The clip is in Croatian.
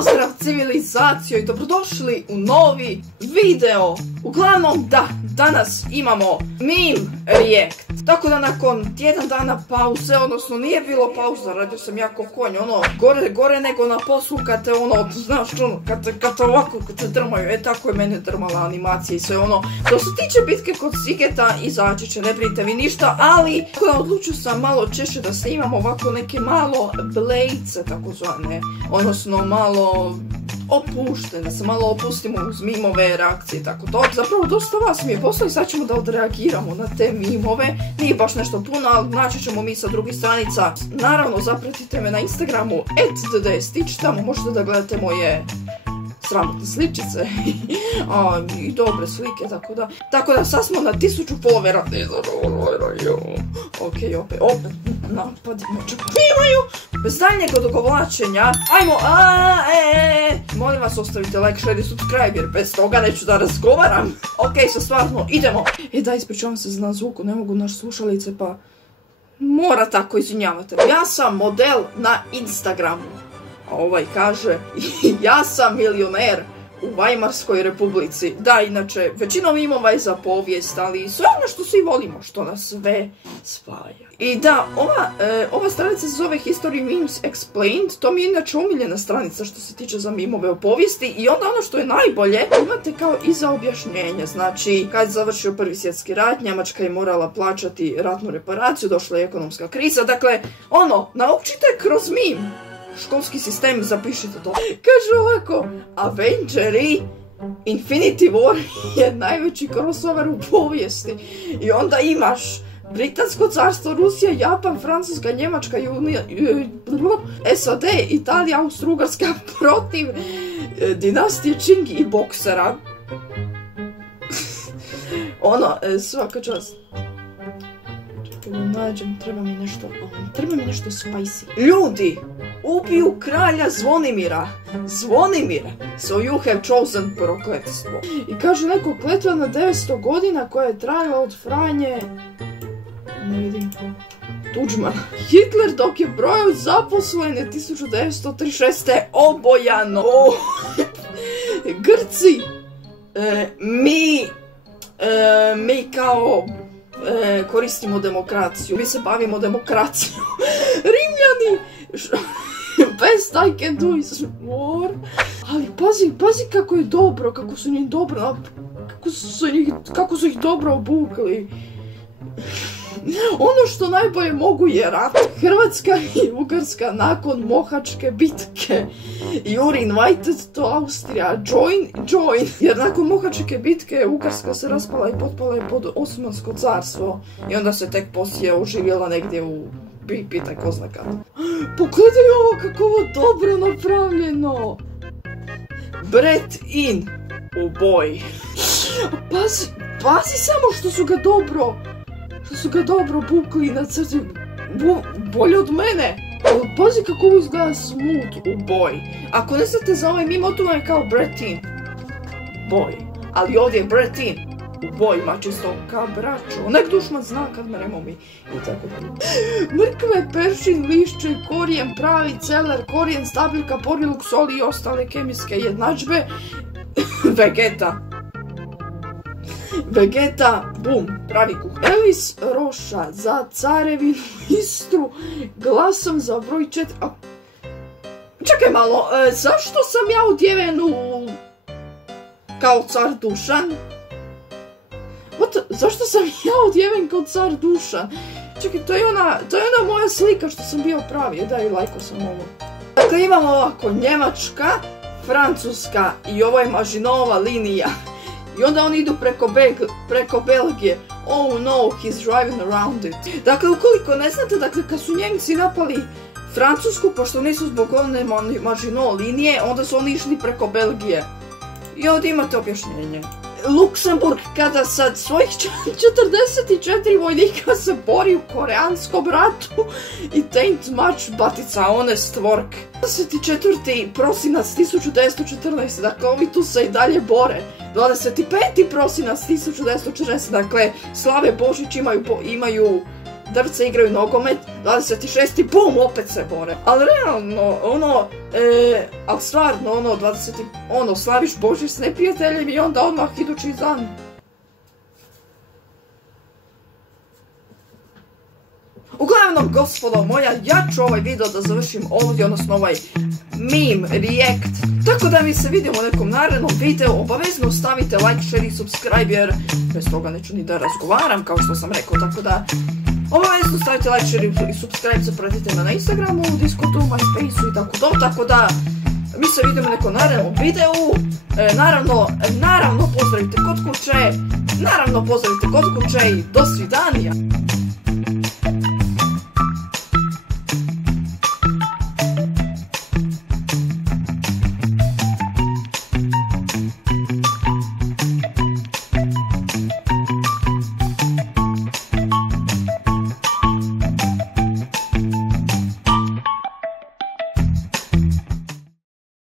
Pozdrav civilizacijo i dobrodošli u novi video. Uglavnom da, danas imamo meme react. Tako da nakon tjedan dana pauze, odnosno nije bilo pauza, radio sam jako konj, ono, gore nego na poslu kad te ono, znaš ono, kad te ovako, kad te drmaju, tako je mene drmala animacija i sve ono. Što se tiče bitke kod Sigeta, izaći će, ne brinite vi ništa, ali odlučio sam malo češće da snimam ovako neke malo blejce, takozvane, odnosno malo opuštene, da se malo opustimo uz mimove reakcije, tako to. Zapravo dosta vas mi je poslali, sad ćemo da odreagiramo na te mimove, nije baš nešto puno, ali naći ćemo mi sa drugih stranica. Naravno, zapratite me na Instagramu @ddstić, tamo možete da gledate moje sramotne sličice i dobre slike, tako da sad smo na 1000 followera. Ok, opet napadi me čepiraju. Bez daljnjeg odugovlačenja, ajmo, molim vas ostavite like, share i subscribe jer bez toga neću da razgovaram. Ok, sad stvarno, idemo. Da, ispričavam se na zvuku, ne mogu naš slušalice pa mora tako, izvinjavate. Ja sam model na Instagramu. A ovaj kaže, ja sam milioner u Weimarskoj republici. Da, inače, većinom mimova je za povijest, ali sve ono što svi volimo, što nas sve spaja. I da, ova stranica se zove History Memes Explained, to mi je inače omiljena stranica što se tiče za mimove o povijesti i onda ono što je najbolje, imate kao i za objašnjenje, znači kad je završio Prvi svjetski rat, Njemačka je morala plaćati ratnu reparaciju, došla je ekonomska kriza, dakle, naučite kroz mim. Školski sistem, zapišite to. Kaže ovako, Avengeri Infinity War je najveći crossover u povijesti. I onda imaš Britansko carstvo, Rusija, Japan, Francuska, Njemačka, SAD, Italija, Austro-Ugarska protiv dinastije Qing i boksera. Svaka čast. Nađem, treba mi nešto spicy. Ljudi ubiju kralja Zvonimira. So you have chosen prokletstvo. I kaže neko kletva na 900 godina koja je trajala od Franje, ne vidim, Tuđmana. Hitler dok je brojao zaposlene 1936. obojano. Grci, mi kao koristimo demokraciju, mi se bavimo demokracijom. Rimljani, best I can do is war. Ali pazi kako je dobro, kako su ih dobro obukli. Ono što najbolje mogu je rat. Hrvatska i Ugarska nakon Mohačke bitke. You're invited to Austria. Join. Jer nakon Mohačke bitke Ugarska se raspala i potpala je pod Osmansko carstvo. I onda se tek poslije oživjela negdje u pitaj ko zna kad. Pogledaj ovo kako ovo dobro napravljeno. Bret in u boj. Pazi samo što su ga dobro bukli na crti, bolje od mene. Pazi kako ovo izgleda smooth u boj. Ako ne znate za ovaj mimo, to je kao Bret in boj. Ali ovdje je Bret in u bojima, čisto kao braćo. Nek dušman zna kad meremo mi. I tako da. Mrkve, peršin, lišće, korijen, pravi, celer, korijen, stabiljka, poriluk, soli i ostale kemijske jednadžbe. Vegeta, bum, pravi kuh. Elis Roša za carevinu Istru, glasom za broj 4... Čekaj malo, zašto sam ja odjeven kao car Dušan? Zašto sam ja odjeven kao car Dušan? Čekaj, to je ona moja slika što sam bio pravi, daj, lajko sam ovo. Dakle, imamo ovako Njemačka, Francuska i ovo je Maginova linija. I onda oni idu preko Belgije. Oh no, he's driving around it. Dakle, ukoliko ne znate, dakle, kad su Njemci napali Francusku, pošto nisu zbog one Maginot linije, onda su oni išli preko Belgije. I ovdje imate objašnjenje. Luksemburg kada sa svojih 44 vojnika se bori u Koreanskom ratu i tain't much but it's a honest work. 24. prosinac 1914. Dakle, ovi tu se i dalje bore. 25. prosinac 1914. Dakle, slave Božić imaju drce igraju nogomet, 26. bum, opet se bore. Ali realno, ali stvarno, slaviš Božić s neprijateljem i onda odmah idući dan. Uglavnom, gospodo moja, ja ću ovaj video da završim ovdje, odnosno ovaj meme, react. Tako da mi se vidimo u nekom narednom videu. Obavezno stavite like, share i subscribe, jer bez toga neću ni da razgovaram, kao što sam rekao. Tako da, obavezno stavite like, share i subscribe, zapratite me na Instagramu, Discordu, MySpaceu i tako da, mi se vidimo u nekom narednom videu. Naravno, pozdravite kod kuće i do svidanja.